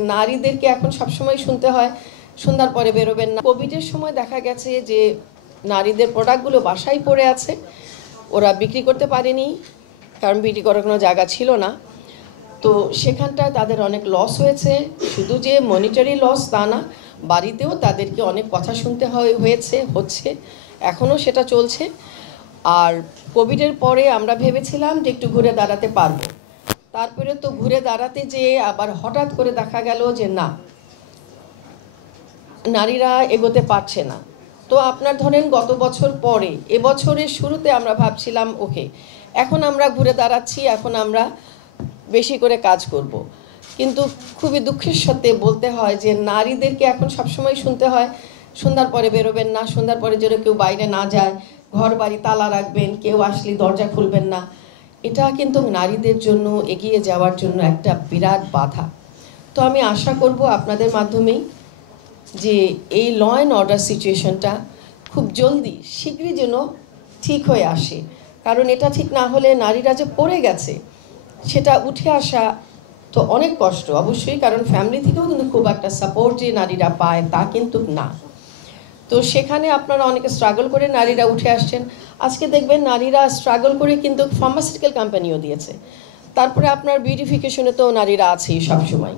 নারীদেরকে এখন সবসময় শুনতে হয় সন্ধ্যার পরে বেরোবেন না। কোভিডের সময় দেখা গেছে যে নারীদের প্রোডাক্টগুলো বাসায় পড়ে আছে, ওরা বিক্রি করতে পারেনি কারণ বিক্রি করার কোনো জায়গা ছিল না। তো সেখানটায় তাদের অনেক লস হয়েছে। শুধু যে মনিটারি লস তা না, বাড়িতেও তাদেরকে অনেক কথা শুনতে হচ্ছে এখনও সেটা চলছে। আর কোভিডের পরে আমরা ভেবেছিলাম যে একটু ঘুরে দাঁড়াতে পারবো, তারপরে তো ঘুরে দাঁড়াতে যেয়ে আবার হঠাৎ করে দেখা গেল যে না, নারীরা এগোতে পারছে না। তো আপনার ধরেন গত বছর পরে এবছরের শুরুতে আমরা ভাবছিলাম ওকে, এখন আমরা ঘুরে দাঁড়াচ্ছি, এখন আমরা বেশি করে কাজ করব। কিন্তু খুবই দুঃখের সাথে বলতে হয় যে নারীদেরকে এখন সবসময় শুনতে হয় সন্ধ্যার পরে বেরোবেন না, সন্ধ্যার পরে যেন কেউ বাইরে না যায়, ঘর বাড়ি তালা রাখবেন, কেউ আসলে দরজা খুলবেন না। এটা কিন্তু নারীদের জন্য এগিয়ে যাওয়ার জন্য একটা বিরাট বাধা। তো আমি আশা করব আপনাদের মাধ্যমেই যে এই ল অ্যান্ড অর্ডার সিচুয়েশনটা খুব জলদি শীঘ্রই যেন ঠিক হয়ে আসে। কারণ এটা ঠিক না হলে নারীরা যে পড়ে গেছে সেটা উঠে আসা তো অনেক কষ্ট অবশ্যই, কারণ ফ্যামিলি থেকেও কিন্তু খুব একটা সাপোর্ট যে নারীরা পায় তা কিন্তু না। তো সেখানে আপনারা অনেকে স্ট্রাগল করে নারীরা উঠে আসছেন। আজকে দেখবেন নারীরা স্ট্রাগল করে কিন্তু ফার্মাসিউটিক্যাল কোম্পানিও দিয়েছে। তারপরে আপনার বিউটিফিকেশনে তো নারীরা আছেই সবসময়।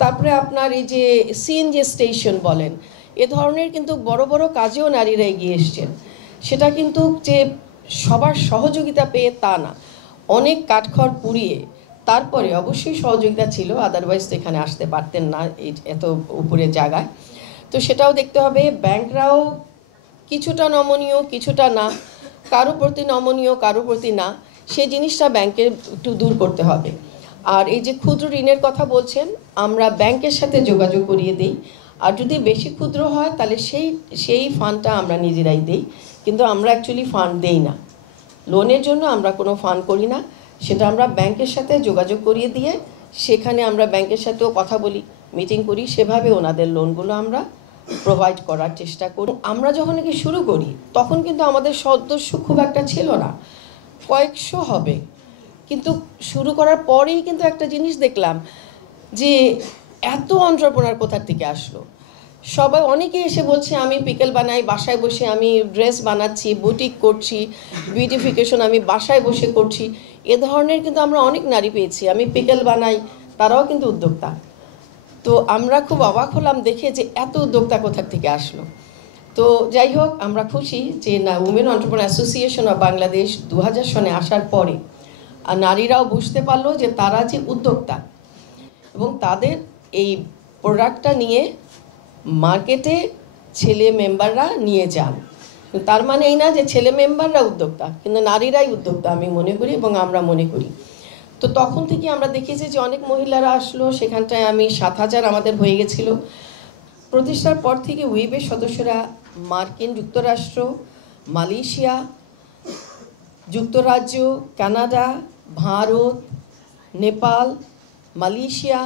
তারপরে আপনার এই যে সিএনজি স্টেশন বলেন, এ ধরনের কিন্তু বড় বড় কাজেও নারীরা এগিয়ে এসছেন। সেটা কিন্তু যে সবার সহযোগিতা পেয়ে তা না, অনেক কাঠখড় পুড়িয়ে তারপরে অবশ্যই সহযোগিতা ছিল, আদারওয়াইজ তো এখানে আসতে পারতেন না এত উপরের জায়গায়। তো সেটাও দেখতে হবে। ব্যাংকরাও কিছুটা নমনীয়, কিছুটা না, কারো প্রতি নমনীয়, কারো প্রতি না, সেই জিনিসটা ব্যাংকে একটু দূর করতে হবে। আর এই যে ক্ষুদ্র ঋণের কথা বলছেন, আমরা ব্যাংকের সাথে যোগাযোগ করিয়ে দিই। আর যদি বেশি ক্ষুদ্র হয় তাহলে সেই ফান্ডটা আমরা নিজেরাই দিই, কিন্তু আমরা অ্যাকচুয়ালি ফান্ড দেই না। লোনের জন্য আমরা কোনো ফান্ড করি না, সেটা আমরা ব্যাংকের সাথে যোগাযোগ করিয়ে দিয়ে সেখানে আমরা ব্যাংকের সাথেও কথা বলি, মিটিং করি, সেভাবে ওনাদের লোনগুলো আমরা প্রোভাইড করার চেষ্টা করি। আমরা যখন নাকি শুরু করি তখন কিন্তু আমাদের সদস্য খুব একটা ছিল না, কয়েকশো হবে। কিন্তু শুরু করার পরেই কিন্তু একটা জিনিস দেখলাম যে এত এন্টারপ্রেনার কোথা থেকে আসলো। সবাই অনেকে এসে বলছে আমি পিকেল বানাই, বাসায় বসে আমি ড্রেস বানাচ্ছি, বুটিক করছি, বিউটিফিকেশন আমি বাসায় বসে করছি। এ ধরনের কিন্তু আমরা অনেক নারী পেয়েছি। আমি পিকেল বানাই, তারাও কিন্তু উদ্যোক্তা। তো আমরা খুব অবাক হলাম দেখে যে এত উদ্যোক্তা কোথা থেকে আসলো। তো যাই হোক, আমরা খুশি যে না, women entrepreneur association of Bangladesh 2000 সনে আসার পরে আর নারীরাও বুঝতে পারলো যে তারা যে উদ্যোক্তা এবং তাদের এই প্রোডাক্টটা নিয়ে মার্কেটে ছেলে মেম্বাররা নিয়ে যান। তার মানে এই না যে ছেলে মেম্বাররা উদ্যোক্তা, কিন্তু নারীরাই উদ্যোক্তা আমি মনে করি এবং আমরা মনে করি। তো তখন থেকে আমরা দেখেছি যে অনেক মহিলারা আসলো, সেখানটায় আমি 7000 আমাদের হয়ে গেছিলো। প্রতিষ্ঠার পর থেকে ওয়েবের সদস্যরা মার্কিন যুক্তরাষ্ট্র, মালয়েশিয়া, যুক্তরাজ্য, কানাডা, ভারত, নেপাল, মালয়েশিয়া,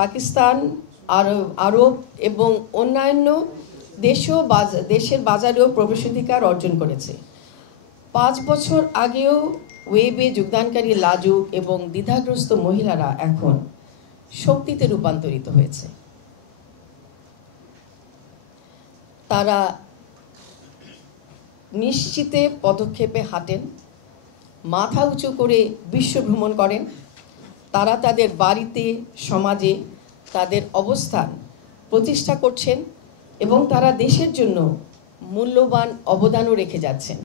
পাকিস্তান, আরব এবং অন্যান্য দেশের বাজারেও প্রবেশাধিকার অর্জন করেছে। 5 বছর আগেও ওয়েবে যোগদানকারী লাজুক এবং দ্বিধাগ্রস্ত মহিলারা এখন শক্তিতে রূপান্তরিত হয়েছে। তারা নিশ্চিতে পদক্ষেপে হাঁটেন, মাথা উঁচু করে বিশ্ব ভ্রমণ করেন। তারা তাদের বাড়িতে, সমাজে তাদের অবস্থান প্রতিষ্ঠা করছেন এবং তারা দেশের জন্য মূল্যবান অবদানও রেখে যাচ্ছেন।